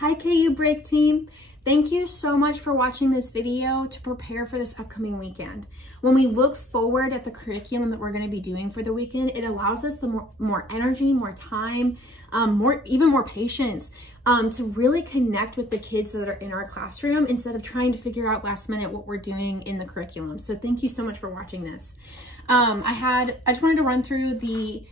Hi KU Break team. Thank you so much for watching this video to prepare for this upcoming weekend. When we look forward at the curriculum that we're going to be doing for the weekend, it allows us the more energy, more time, even more patience to really connect with the kids that are in our classroom instead of trying to figure out last minute what we're doing in the curriculum. So thank you so much for watching this. I just wanted to run through the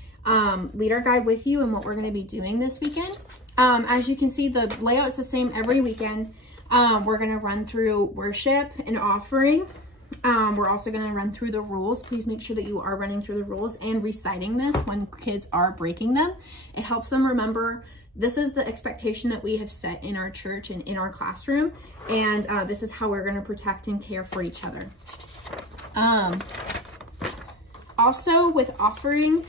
leader guide with you and what we're going to be doing this weekend. As you can see, the layout is the same every weekend. We're going to run through worship and offering. We're also going to run through the rules. Please make sure that you are running through the rules and reciting this when kids are breaking them. It helps them remember this is the expectation that we have set in our church and in our classroom. And this is how we're going to protect and care for each other. Also with offering,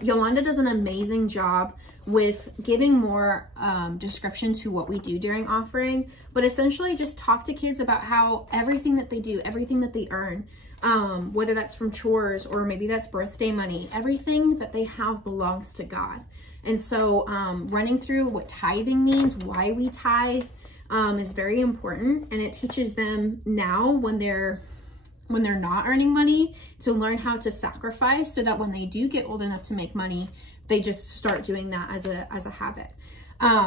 Yolanda does an amazing job with giving more description to what we do during offering, but essentially just talk to kids about how everything that they do, everything that they earn, whether that's from chores or maybe that's birthday money, everything that they have belongs to God. And so running through what tithing means, why we tithe is very important, and it teaches them now when they're not earning money to learn how to sacrifice so that when they do get old enough to make money, they just start doing that as a habit.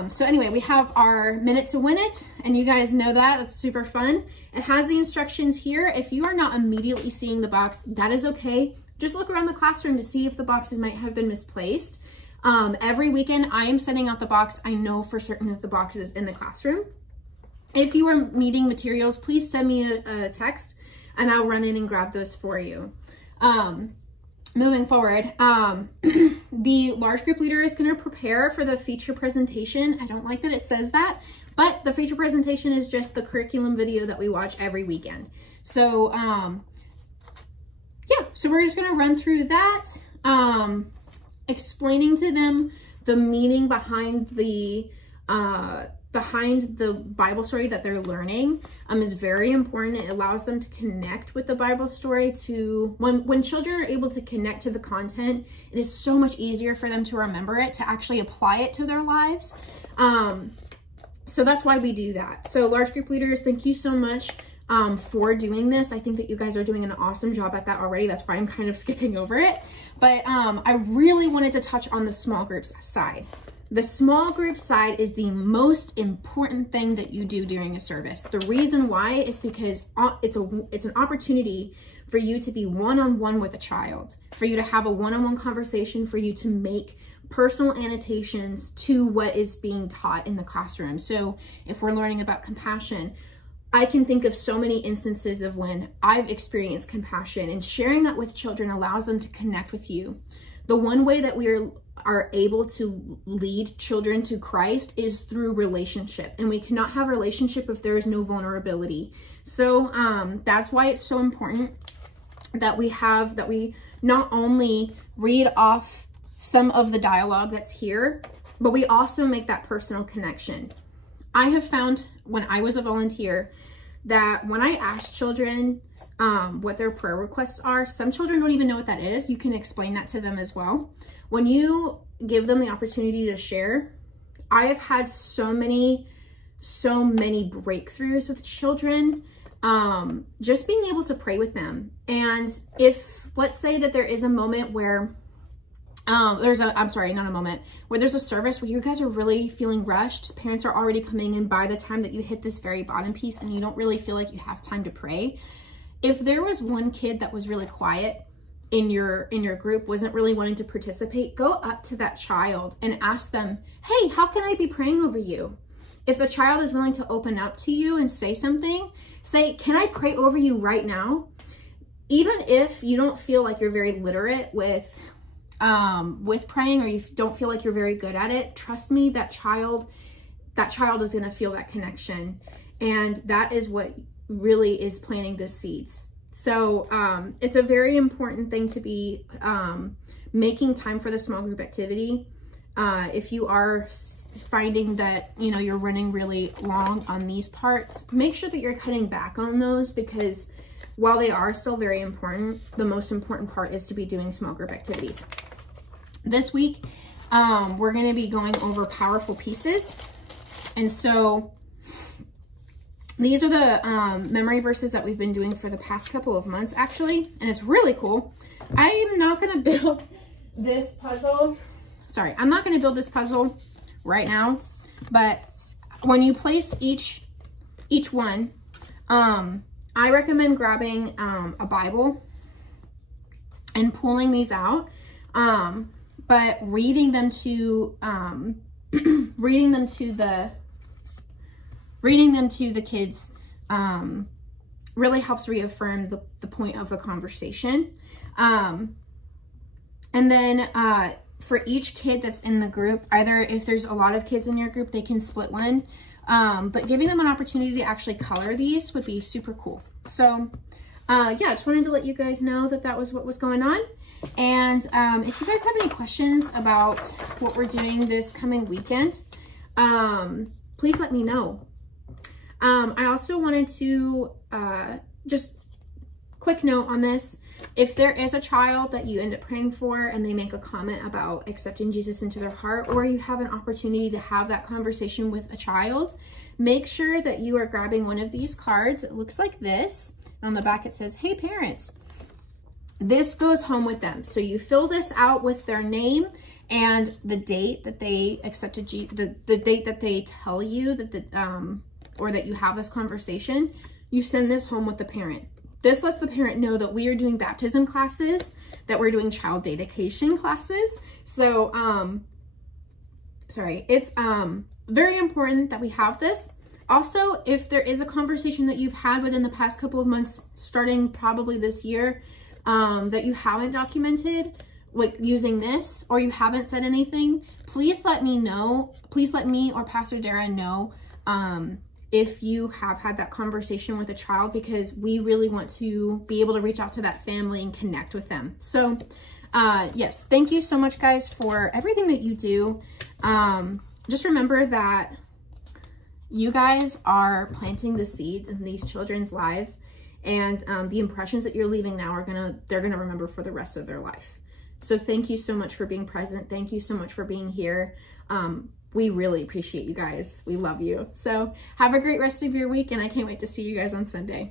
So anyway, we have our minute to win it, and you guys know that. That's super fun. It has the instructions here. If you are not immediately seeing the box, that is okay. Just look around the classroom to see if the boxes might have been misplaced. Every weekend, I am sending out the box. I know for certain that the box is in the classroom. If you are needing materials, please send me a text, and I'll run in and grab those for you. Moving forward, the large group leader is going to prepare for the feature presentation. I don't like that it says that, but the feature presentation is just the curriculum video that we watch every weekend. So, yeah, so we're just going to run through that, explaining to them the meaning behind the Bible story that they're learning is very important. It allows them to connect with the Bible story. When children are able to connect to the content, it is so much easier for them to remember it, to actually apply it to their lives. So that's why we do that. So large group leaders, thank you so much for doing this. I think that you guys are doing an awesome job at that already. That's why I'm kind of skipping over it. But I really wanted to touch on the small groups side. The small group side is the most important thing that you do during a service. The reason why is because it's an opportunity for you to be one-on-one with a child, for you to have a one-on-one conversation, for you to make personal annotations to what is being taught in the classroom. So if we're learning about compassion, I can think of so many instances of when I've experienced compassion, and sharing that with children allows them to connect with you. The one way that we are able to lead children to Christ is through relationship, and we cannot have a relationship if there is no vulnerability. So that's why it's so important that we not only read off some of the dialogue that's here, but we also make that personal connection. I have found when I was a volunteer that when I ask children what their prayer requests are, some children don't even know what that is. You can explain that to them as well. When you give them the opportunity to share, I have had so many breakthroughs with children, just being able to pray with them. And if, let's say that there is a moment where where there's a service where you guys are really feeling rushed, parents are already coming in by the time that you hit this very bottom piece and you don't really feel like you have time to pray. If there was one kid that was really quiet in your group, wasn't really wanting to participate, go up to that child and ask them, hey, how can I be praying over you? If the child is willing to open up to you and say something, say, can I pray over you right now? Even if you don't feel like you're very literate with praying, or you don't feel like you're very good at it, trust me, that child is going to feel that connection. And that is what really is planting the seeds. So it's a very important thing to be making time for the small group activity. If you are finding that, you're running really long on these parts, make sure that you're cutting back on those, because while they are still very important, the most important part is to be doing small group activities. This week, we're going to be going over powerful pieces. And so these are the memory verses that we've been doing for the past couple of months, actually, and it's really cool. I am not going to build this puzzle. Sorry, I'm not going to build this puzzle right now, but when you place each one, I recommend grabbing a Bible and pulling these out, but reading them to the kids really helps reaffirm the point of the conversation. And then for each kid that's in the group, either if there's a lot of kids in your group, they can split one. But giving them an opportunity to actually color these would be super cool. So yeah, just wanted to let you guys know that that was what was going on. And if you guys have any questions about what we're doing this coming weekend, please let me know. I also wanted to just quick note on this. If there is a child that you end up praying for and they make a comment about accepting Jesus into their heart, or you have an opportunity to have that conversation with a child, make sure that you are grabbing one of these cards. It looks like this. On the back it says, "Hey parents." This goes home with them. So you fill this out with their name and the date that they accepted the date that they tell you that or that you have this conversation. You send this home with the parent. This lets the parent know that we are doing baptism classes, that we're doing child dedication classes. So, sorry, it's very important that we have this. Also, if there is a conversation that you've had within the past couple of months, starting probably this year, that you haven't documented, like using this, or you haven't said anything, please let me know. Please let me or Pastor Darren know if you have had that conversation with a child, because we really want to be able to reach out to that family and connect with them. So yes, thank you so much guys for everything that you do. Just remember that you guys are planting the seeds in these children's lives, and the impressions that you're leaving now they're gonna remember for the rest of their life. So thank you so much for being present. Thank you so much for being here. We really appreciate you guys. We love you. So have a great rest of your week, and I can't wait to see you guys on Sunday.